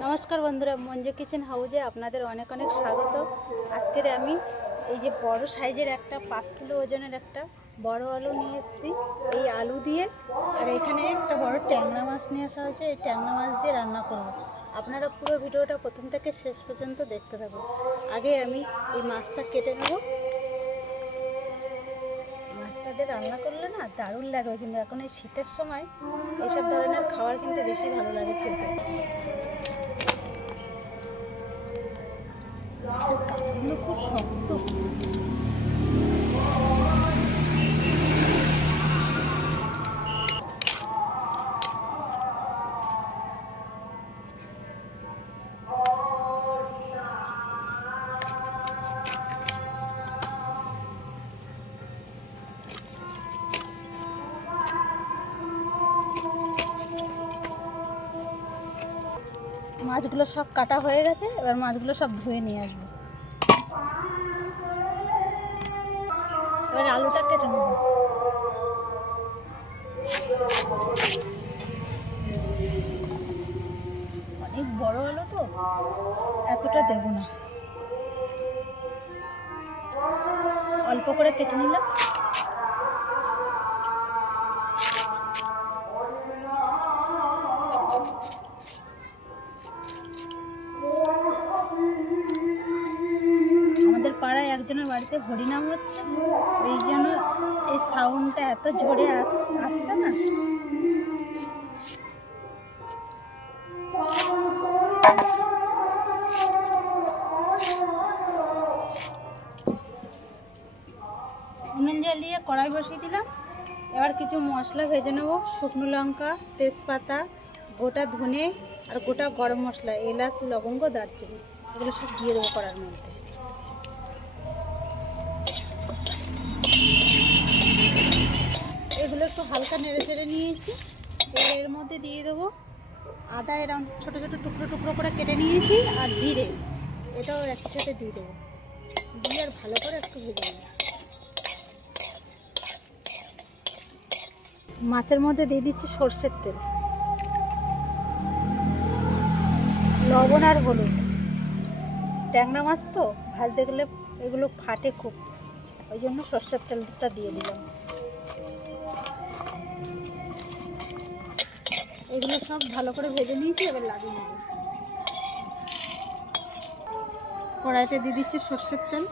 নমস্কার বন্ধুরা, মঞ্জু কিচেন হাউজে আপনাদের অনেক অনেক স্বাগত। আজকের আমি এই যে বড় সাইজের একটা 5 কিলো ওজনের একটা বড় আলু নিয়ে এসেছি। এই আলু দিয়ে আর এখানে একটা বড় ট্যাংরা মাছ নিয়ে আসা হয়েছে। এই ট্যাংরা মাছ দিয়ে রান্না করব। আপনারা পুরো ভিডিওটা প্রথম থেকে শেষ পর্যন্ত দেখতে থাকুন। আগে আমি এই মাছটা কেটে নেব। মাছটা দিয়ে রান্না করলে না দারুণ লাগবে, কিন্তু এখন এই শীতের সময় এইসব ধরনের খাবার কিন্তু বেশি ভালো লাগে খেতে। মাছের কাঁটাগুলো খুব শক্ত। মাছগুলো সব কাটা হয়ে গেছে, এবার মাছগুলো সব ধুয়ে নিয়ে আসবো। এবার আলুটা কেটে নেব। অনেক বড় আলু তো, এতটা দেব না, অল্প করে কেটে নিলাম। আমাদের পাড়ায় একজনের বাড়িতে হরিনাম হচ্ছে, এই জন্য এই সাউন্ডটা এত জোরে আসছে না। উনুন জ্বালিয়ে কড়াই বসিয়ে দিলাম। এবার কিছু মশলা ভেজে নেব। শুকনো লঙ্কা, তেজপাতা, গোটা ধনে আর গোটা গরম মশলা, এলাচ, লবঙ্গ, দারচিনি, এগুলো সব দিয়ে দেবো কড়ার মধ্যে। এগুলো একটু হালকা নেড়ে চেড়ে নিয়েছি। এবার এর মধ্যে দিয়ে দেবো আদা, এরকম ছোটো ছোটো টুকরো টুকরো করে কেটে নিয়েছি, আর জিরে, এটাও একই সাথে দিয়ে দেবো। দিয়ে আর ভালো করে একটু ভেজে নেব। মাছের মধ্যে দিয়ে দিচ্ছি সর্ষের তেল, লবণ আর হলুদ। ট্যাংরা মাছ তো ভাজতে গেলে এগুলো ফাটে খুব, ওই জন্য সর্ষের তেলটা দিয়ে দিলাম। এগুলো সব ভালো করে ভেজে নিয়েছি, এবার লাগিয়ে নেব। কড়াইতে দিয়ে দিচ্ছি সর্ষের তেল।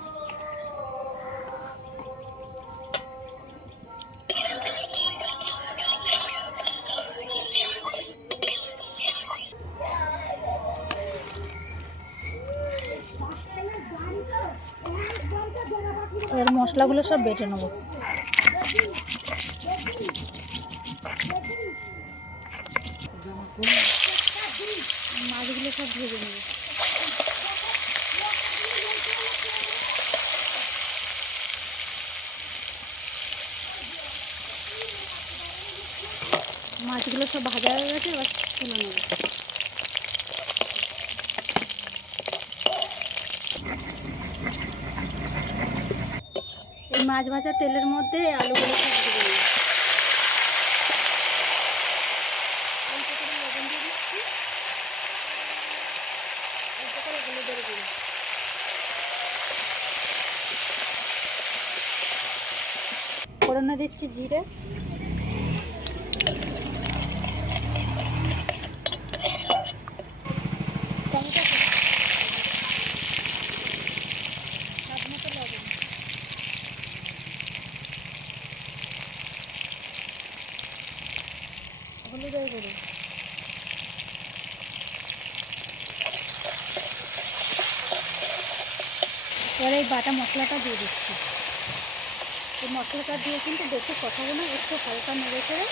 এবার মশলাগুলো সব বেটে নেব। মাছগুলো সব ভেজে নেব। মাছগুলো সব ভাজা হয়ে গেছে, এবার তুলে নেব। এই মাছ ভাজা তেলের মধ্যে আলুগুলো সব দিয়ে দেবো। অল্প করে লবণ দিয়ে দিচ্ছি, অল্প করে হলুদের গুঁড়ো। ফোড়নে দিচ্ছি জিরে, টমেটো, স্বাদ মতো লবণ, হলুদের গুঁড়ো। এবার এই বাটা মশলাটা দিয়ে দিচ্ছি। এই মশলাটা দিয়ে কিন্তু বেশি কষাবো না, একটু হালকা নেড়ে চেড়ে,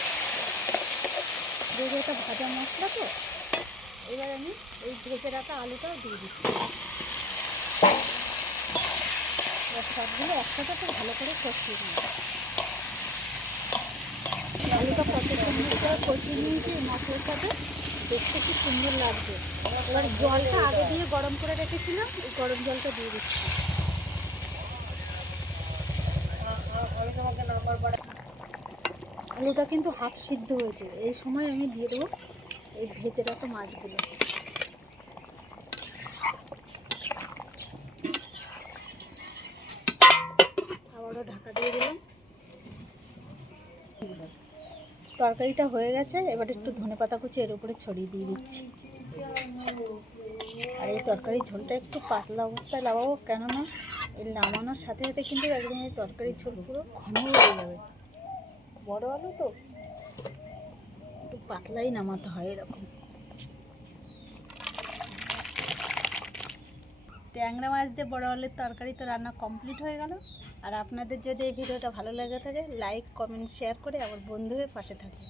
যেহেতু এটা ভাজা মশলা তো। এবার আমি এই ভেজে রাখা আলুটাও দিয়ে দিচ্ছি। এবার সবগুলো একসাথে খুব ভালো করে কষিয়ে নিই। আলুটা কত সুন্দর করে কষিয়ে নিয়েছি এই মশলার সাথে, দেখতে কি সুন্দর লাগছে। এবার জলটা আগে দিয়ে গরম করে রেখেছিলাম, এই গরম জলটা দিয়ে দিচ্ছি। আলুটা কিন্তু হাফ সিদ্ধ হয়েছে, এই সময় আমি দিয়ে দেবো এই ভেজে রাখা মাছগুলো। তরকারিটা হয়ে গেছে, এবার একটু ধনেপাতা কুচি এর উপরে ছড়িয়ে দিয়ে দিচ্ছি। আর এই তরকারির ঝোলটা একটু পাতলা অবস্থায় লাগাবো, কেননা এই নামানোর সাথে সাথে কিন্তু একদম এই তরকারির ঝোল পুরো ঘন হয়ে যাবে। বড় আলু তো একটু পাতলাই নামাতে হয় এরকম। ট্যাংরা মাছ দিয়ে বড় আলুর তরকারি তো রান্না কমপ্লিট হয়ে গেল। আর আপনাদের যদি এই ভিডিওটা ভালো লেগে থাকে লাইক কমেন্ট শেয়ার করে আমার বন্ধু হয়ে পাশে থাকে।